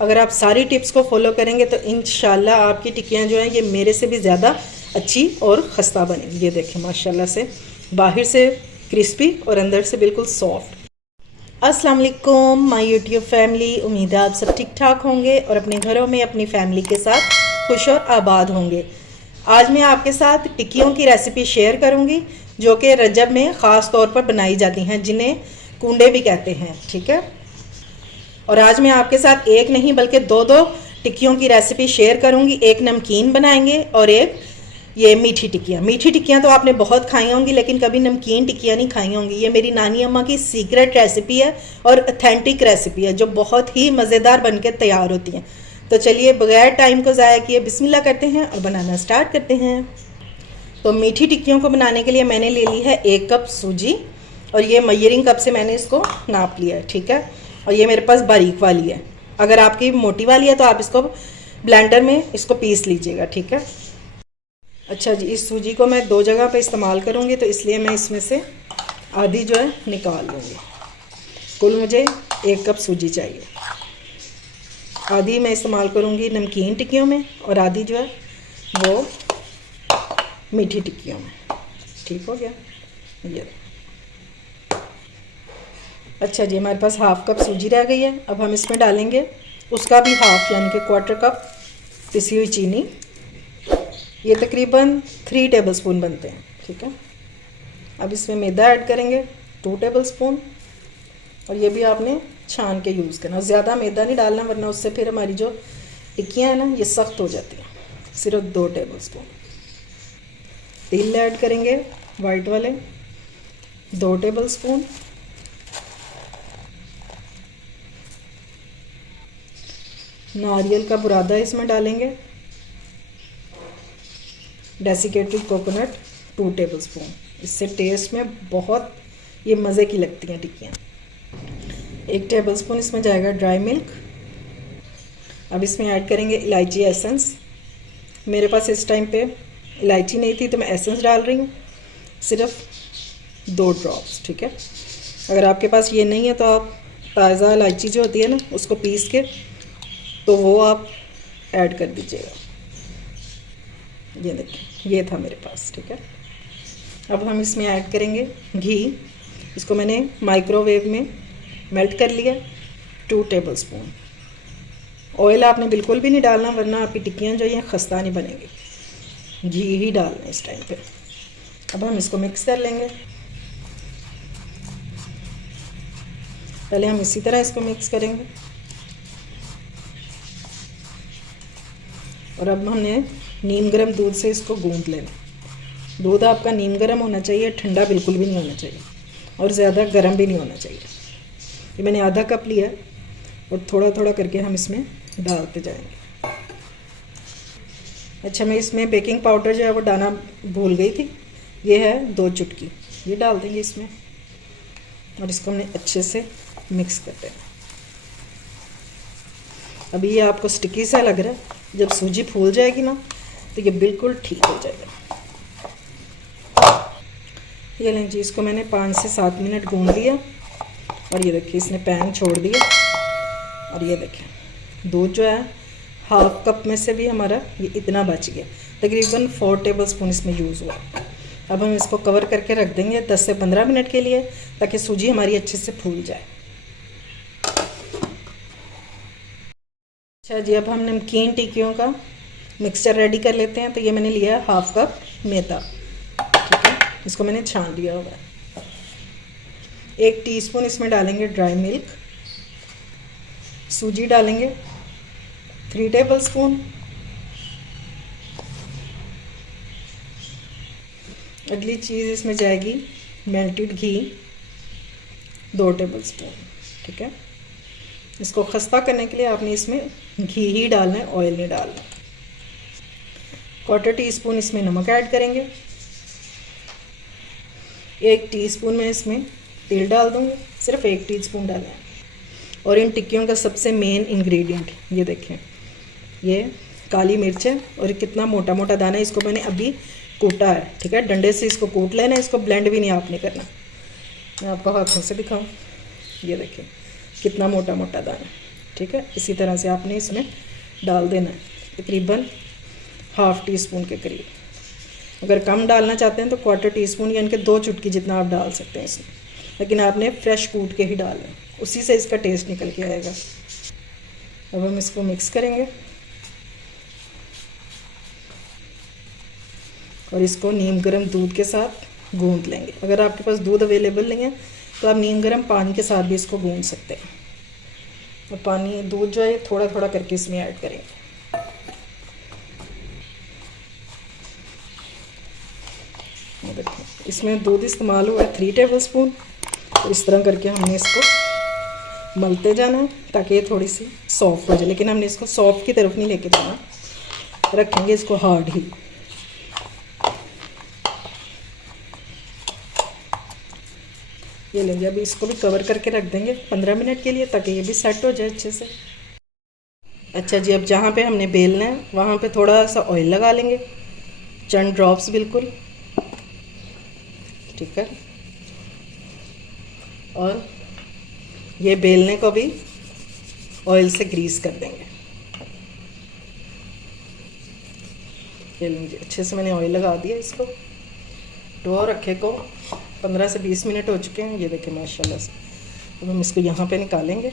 अगर आप सारी टिप्स को फॉलो करेंगे तो इंशाल्लाह आपकी टिक्कियाँ जो हैं ये मेरे से भी ज़्यादा अच्छी और खस्ता बनेंगी। ये देखें माशाल्लाह से बाहर से क्रिस्पी और अंदर से बिल्कुल सॉफ्ट। अस्सलाम वालेकुम माय यूट्यूब फैमिली, उम्मीद है आप सब ठीक ठाक होंगे और अपने घरों में अपनी फैमिली के साथ खुश और आबाद होंगे। आज मैं आपके साथ टिक्कियों की रेसिपी शेयर करूंगी जो कि रजब में ख़ास तौर पर बनाई जाती हैं, जिन्हें कुंडे भी कहते हैं। ठीक है, और आज मैं आपके साथ एक नहीं बल्कि दो टिक्कियों की रेसिपी शेयर करूंगी। एक नमकीन बनाएंगे और एक ये मीठी टिक्कियाँ। मीठी टिक्कियाँ तो आपने बहुत खाई होंगी लेकिन कभी नमकीन टिक्कियाँ नहीं खाई होंगी। ये मेरी नानी अम्मा की सीक्रेट रेसिपी है और ऑथेंटिक रेसिपी है जो बहुत ही मज़ेदार बनकर तैयार होती हैं। तो चलिए बगैर टाइम को ज़ाया किए बिस्मिल्लाह करते हैं और बनाना स्टार्ट करते हैं। तो मीठी टिक्कियों को बनाने के लिए मैंने ले ली है 1 कप सूजी और ये मेजरिंग कप से मैंने इसको नाप लिया है। ठीक है, और ये मेरे पास बारीक वाली है। अगर आपकी मोटी वाली है तो आप इसको ब्लेंडर में इसको पीस लीजिएगा। ठीक है, अच्छा जी, इस सूजी को मैं 2 जगह पे इस्तेमाल करूँगी तो इसलिए मैं इसमें से आधी जो है निकाल लूँगी। कुल मुझे 1 कप सूजी चाहिए। आधी मैं इस्तेमाल करूँगी नमकीन टिक्कियों में और आधी जो है वो मीठी टिक्कियों में। ठीक हो गया ये। अच्छा जी, हमारे पास हाफ़ कप सूजी रह गई है। अब हम इसमें डालेंगे उसका भी हाफ़ यानी कि 1/4 कप पिसी हुई चीनी। ये तकरीबन 3 टेबलस्पून बनते हैं। ठीक है, अब इसमें मैदा ऐड करेंगे 2 टेबलस्पून और ये भी आपने छान के यूज़ करना। ज़्यादा मैदा नहीं डालना वरना उससे फिर हमारी जो टिक्कियाँ हैं ना ये सख्त हो जाती हैं। सिर्फ 2 टेबलस्पून। तिल ऐड करेंगे वाइट वाले 2 टेबलस्पून। नारियल का बुरादा इसमें डालेंगे। Desiccated coconut 2 tablespoon. इससे टेस्ट में बहुत ये मज़े की लगती हैं टिक्कियाँ। 1 टेबलस्पून इसमें जाएगा ड्राई मिल्क। अब इसमें ऐड करेंगे इलायची एसेंस। मेरे पास इस टाइम पे इलायची नहीं थी तो मैं एसेंस डाल रही हूँ, सिर्फ 2 ड्रॉप्स। ठीक है, अगर आपके पास ये नहीं है तो आप ताज़ा इलायची जो होती है ना उसको पीस के तो वो आप ऐड कर दीजिएगा। ये देखिए ये था मेरे पास। ठीक है, अब हम इसमें ऐड करेंगे घी। इसको मैंने माइक्रोवेव में मेल्ट कर लिया 2 टेबलस्पून। ऑयल आपने बिल्कुल भी नहीं डालना वरना आपकी टिक्कियाँ जो ये खस्ता नहीं बनेंगी। घी ही डालना है इस टाइम पे। अब हम इसको मिक्स कर लेंगे। पहले हम इसी तरह इसको मिक्स करेंगे और अब हमने नीम गर्म दूध से इसको गूंथ लेना। दूध आपका नीम गर्म होना चाहिए, ठंडा बिल्कुल भी नहीं होना चाहिए और ज़्यादा गर्म भी नहीं होना चाहिए। ये मैंने आधा कप लिया और थोड़ा थोड़ा करके हम इसमें डालते जाएंगे। अच्छा, मैं इसमें बेकिंग पाउडर जो है वो डालना भूल गई थी। ये है 2 चुटकी, ये डाल देंगे इसमें और इसको हमने अच्छे से मिक्स कर देना। अभी ये आपको स्टिकी सा लग रहा है, जब सूजी फूल जाएगी ना तो ये बिल्कुल ठीक हो जाएगा। ये लें जी, इसको मैंने 5 से 7 मिनट गूंद लिया और ये देखिए इसने पैन छोड़ दिया। और ये देखिए दूध जो है हाफ़ कप में से भी हमारा ये इतना बच गया। तकरीबन 4 टेबलस्पून इसमें यूज़ हुआ। अब हम इसको कवर करके रख देंगे 10 से 15 मिनट के लिए ताकि सूजी हमारी अच्छे से फूल जाए। अच्छा जी, अब हम नमकीन टिक्कियों का मिक्सचर रेडी कर लेते हैं। तो ये मैंने लिया हाफ़ कप मैदा। ठीक है, इसको मैंने छान लिया हुआ है। 1 टीस्पून इसमें डालेंगे ड्राई मिल्क। सूजी डालेंगे 3 टेबलस्पून। अगली चीज़ इसमें जाएगी मेल्टेड घी 2 टेबलस्पून। ठीक है, इसको खस्ता करने के लिए आपने इसमें घी ही डालना है, ऑयल नहीं डालना। 1/4 टीस्पून इसमें नमक ऐड करेंगे। 1 टीस्पून में इसमें तिल डाल दूँगी, सिर्फ 1 टीस्पून डालें। और इन टिक्कियों का सबसे मेन इंग्रेडिएंट ये देखें, ये काली मिर्च है और कितना मोटा मोटा दाना है। इसको मैंने अभी कूटा है। ठीक है, डंडे से इसको कूट लेना है, इसको ब्लेंड भी नहीं आपने करना। मैं आपको हाथों से दिखाऊं, ये देखिए कितना मोटा मोटा दाना। ठीक है। इसी तरह से आपने इसमें डाल देना है, तकरीबन ½ टीस्पून के करीब। अगर कम डालना चाहते हैं तो क्वार्टर टीस्पून यानी कि 2 चुटकी जितना आप डाल सकते हैं इसमें, लेकिन आपने फ्रेश कूट के ही डालना है, उसी से इसका टेस्ट निकल के आएगा। अब हम इसको मिक्स करेंगे और इसको नीम गर्म दूध के साथ गूंद लेंगे। अगर आपके पास दूध अवेलेबल नहीं है तो आप नीम गर्म पानी के साथ भी इसको गूंद सकते हैं। और पानी दूध जो है थोड़ा थोड़ा करके इसमें ऐड करेंगे। देखिए इसमें दूध इस्तेमाल हुआ है 3 टेबलस्पून। और इस तरह करके हमने इसको मलते जाना है ताकि ये थोड़ी सी सॉफ्ट हो जाए, लेकिन हमने इसको सॉफ्ट की तरफ नहीं लेके जाना, रखेंगे इसको हार्ड ही। ये लेंगे, अभी इसको भी कवर करके रख देंगे 15 मिनट के लिए ताकि ये भी सेट हो जाए अच्छे से। अच्छा जी, अब जहाँ पे हमने बेलना है वहाँ पे थोड़ा सा ऑयल लगा लेंगे, चंद ड्रॉप्स बिल्कुल, ठीक है। और ये बेलने को भी ऑयल से ग्रीस कर देंगे। ये लीजिए अच्छे से मैंने ऑयल लगा दिया इसको। डो रखे को 15 से 20 मिनट हो चुके हैं, ये देखें माशाल्लाह से। अब हम इसको यहाँ पे निकालेंगे।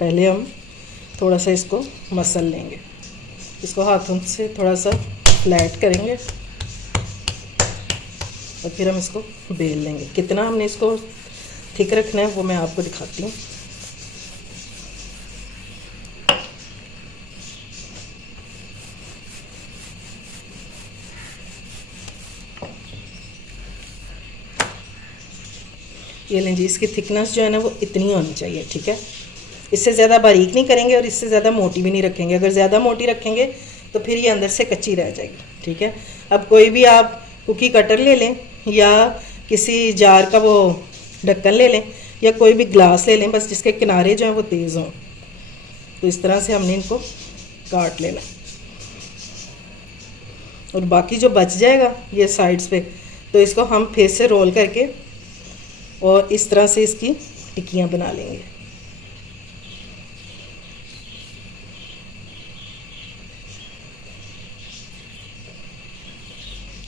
पहले हम थोड़ा सा इसको मसल लेंगे, इसको हाथों से थोड़ा सा फ्लैट करेंगे और फिर हम इसको बेल लेंगे। कितना हमने इसको थिक रखना है वो मैं आपको दिखाती हूँ। ये लें जी, इसकी थिकनेस जो है ना वो इतनी होनी चाहिए, ठीक है। इससे ज़्यादा बारीक नहीं करेंगे और इससे ज़्यादा मोटी भी नहीं रखेंगे। अगर ज़्यादा मोटी रखेंगे तो फिर ये अंदर से कच्ची रह जाएगी, ठीक है। अब कोई भी आप कुकी कटर ले लें या किसी जार का वो ढक्कन ले लें या कोई भी ग्लास ले लें, बस जिसके किनारे जो हैं वो तेज़ हों। तो इस तरह से हमने इनको काट लेना और बाकी जो बच जाएगा ये साइड्स पे, तो इसको हम फिर से रोल करके और इस तरह से इसकी टिक्कियाँ बना लेंगे।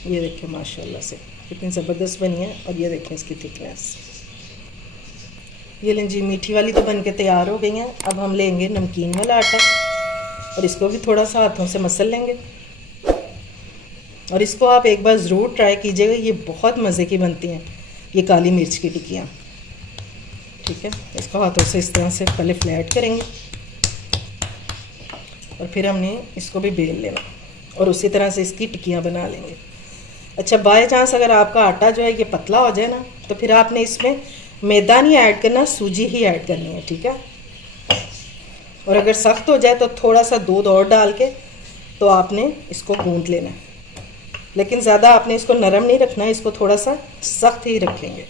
ये देखिए माशाल्लाह से कितनी ज़बरदस्त बनी है। और ये देखें इसकी थिकनेस। ये लें जी, मीठी वाली तो बनके तैयार हो गई हैं। अब हम लेंगे नमकीन वाला आटा और इसको भी थोड़ा सा हाथों से मसल लेंगे। और इसको आप एक बार ज़रूर ट्राई कीजिएगा, ये बहुत मज़े की बनती हैं ये काली मिर्च की टिक्कियाँ, ठीक है। इसको हाथों से इस तरह से पहले फ्लैट करेंगे और फिर हमने इसको भी बेल लेना और उसी तरह से इसकी टिक्कियाँ बना लेंगे। अच्छा, बाय चांस अगर आपका आटा जो है ये पतला हो जाए ना, तो फिर आपने इसमें मैदा नहीं ऐड करना, सूजी ही ऐड करनी है, ठीक है। और अगर सख्त हो जाए तो थोड़ा सा दूध और डाल के तो आपने इसको गूंद लेना है, लेकिन ज़्यादा आपने इसको नरम नहीं रखना, इसको थोड़ा सा सख्त ही रखेंगे।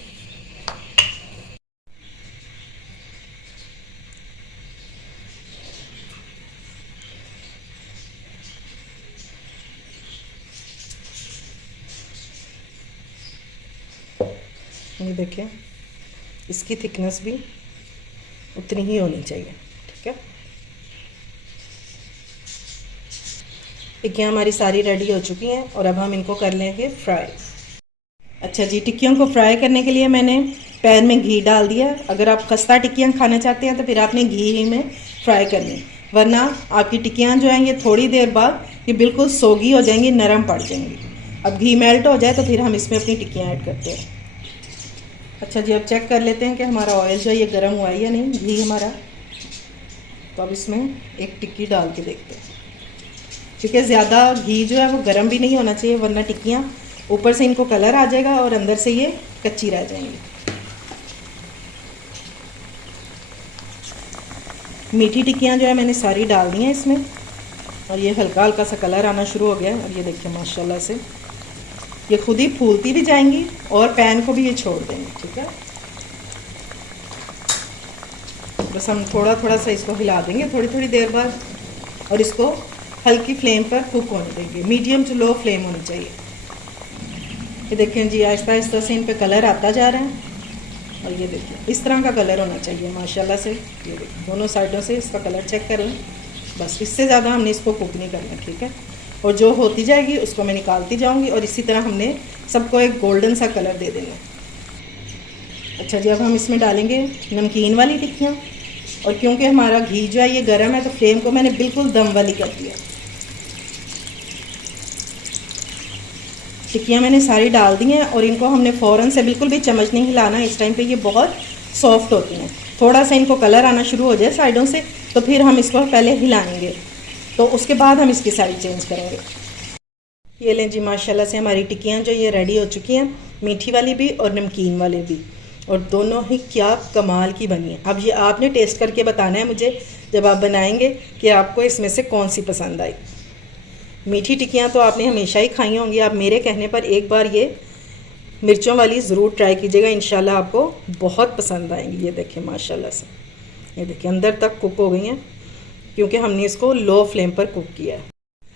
ये देखें, इसकी थिकनेस भी उतनी ही होनी चाहिए, ठीक है। टिक्कियाँ हमारी सारी रेडी हो चुकी हैं और अब हम इनको कर लेंगे फ्राई। अच्छा जी, टिक्कियों को फ्राई करने के लिए मैंने पैन में घी डाल दिया। अगर आप खस्ता टिक्कियाँ खाना चाहते हैं तो फिर आपने घी ही में फ्राई करनी, वरना आपकी टिक्कियाँ जो हैं ये थोड़ी देर बाद ये बिल्कुल सोगी हो जाएंगी, नरम पड़ जाएंगी। अब घी मेल्ट हो जाए तो फिर हम इसमें अपनी टिक्कियाँ ऐड करते हैं। अच्छा जी, अब चेक कर लेते हैं कि हमारा ऑयल जो है ये गर्म हुआ है या नहीं, घी हमारा। तो अब इसमें एक टिक्की डाल के देखते हैं, क्योंकि ज़्यादा घी जो है वो गर्म भी नहीं होना चाहिए, वरना टिक्कियाँ ऊपर से इनको कलर आ जाएगा और अंदर से ये कच्ची रह जाएंगी। मीठी टिक्कियाँ जो है मैंने सारी डाल दी हैं इसमें और ये हल्का हल्का सा कलर आना शुरू हो गया है। और ये देखिए माशाल्लाह से ये खुद ही फूलती भी जाएंगी और पैन को भी ये छोड़ देंगे, ठीक है। बस हम थोड़ा थोड़ा सा इसको हिला देंगे थोड़ी थोड़ी देर बाद और इसको हल्की फ्लेम पर कुक होने देंगे, मीडियम टू लो फ्लेम होनी चाहिए। ये देखें जी, आहिस्ता आहिस्ता से इन पे कलर आता जा रहा है और ये देखिए इस तरह का कलर होना चाहिए माशाल्लाह से। ये देखिए दोनों साइडों से इसका कलर चेक कर लें, बस इससे ज़्यादा हमने इसको कुक नहीं करना, ठीक है। और जो होती जाएगी उसको मैं निकालती जाऊंगी और इसी तरह हमने सबको एक गोल्डन सा कलर दे देना है। अच्छा जी, अब हम इसमें डालेंगे नमकीन वाली टिक्कियाँ। और क्योंकि हमारा घी जो है ये गर्म है तो फ्लेम को मैंने बिल्कुल दम वाली कर दिया। टिक्कियाँ मैंने सारी डाल दी हैं और इनको हमने फ़ौरन से बिल्कुल भी चम्मच नहीं हिलाना। इस टाइम पे ये बहुत सॉफ्ट होती हैं। थोड़ा सा इनको कलर आना शुरू हो जाए साइडों से तो फिर हम इसको पहले हिलाएंगे, तो उसके बाद हम इसकी साइड चेंज करेंगे। ये लें जी, माशाल्लाह से हमारी टिक्कियाँ जो ये रेडी हो चुकी हैं, मीठी वाली भी और नमकीन वाले भी, और दोनों ही क्या कमाल की बनी है। अब ये आपने टेस्ट करके बताना है मुझे जब आप बनाएंगे कि आपको इसमें से कौन सी पसंद आई। मीठी टिक्कियाँ तो आपने हमेशा ही खाई होंगी, आप मेरे कहने पर एक बार ये मिर्चों वाली ज़रूर ट्राई कीजिएगा, इंशाल्लाह आपको बहुत पसंद आएंगी। ये देखिए माशाल्लाह से, ये देखिए अंदर तक कुक हो गई हैं क्योंकि हमने इसको लो फ्लेम पर कुक किया है।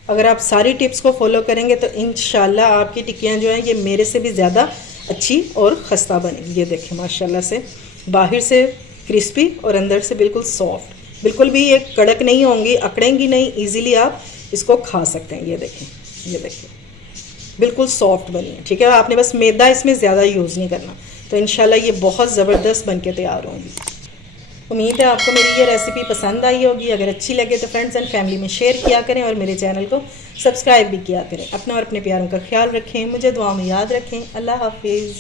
अगर आप सारी टिप्स को फॉलो करेंगे तो इंशाल्लाह आपकी टिक्कियाँ जो हैं ये मेरे से भी ज़्यादा अच्छी और ख़स्ता बनेगी। ये देखिए माशाल्लाह से, बाहर से क्रिस्पी और अंदर से बिल्कुल सॉफ्ट, बिल्कुल भी ये कड़क नहीं होंगी, अकड़ेंगी नहीं, ईज़िली आप इसको खा सकते हैं। ये देखें, ये देखिए बिल्कुल सॉफ्ट बनी है, ठीक है। आपने बस मैदा इसमें ज़्यादा यूज़ नहीं करना, तो इंशाल्लाह ये बहुत ज़बरदस्त बन के तैयार होंगी। उम्मीद है आपको मेरी ये रेसिपी पसंद आई होगी। अगर अच्छी लगे तो फ्रेंड्स एंड फैमिली में शेयर किया करें और मेरे चैनल को सब्सक्राइब भी किया करें। अपना और अपने प्यारों का ख्याल रखें, मुझे दुआ में याद रखें। अल्लाह हाफिज़।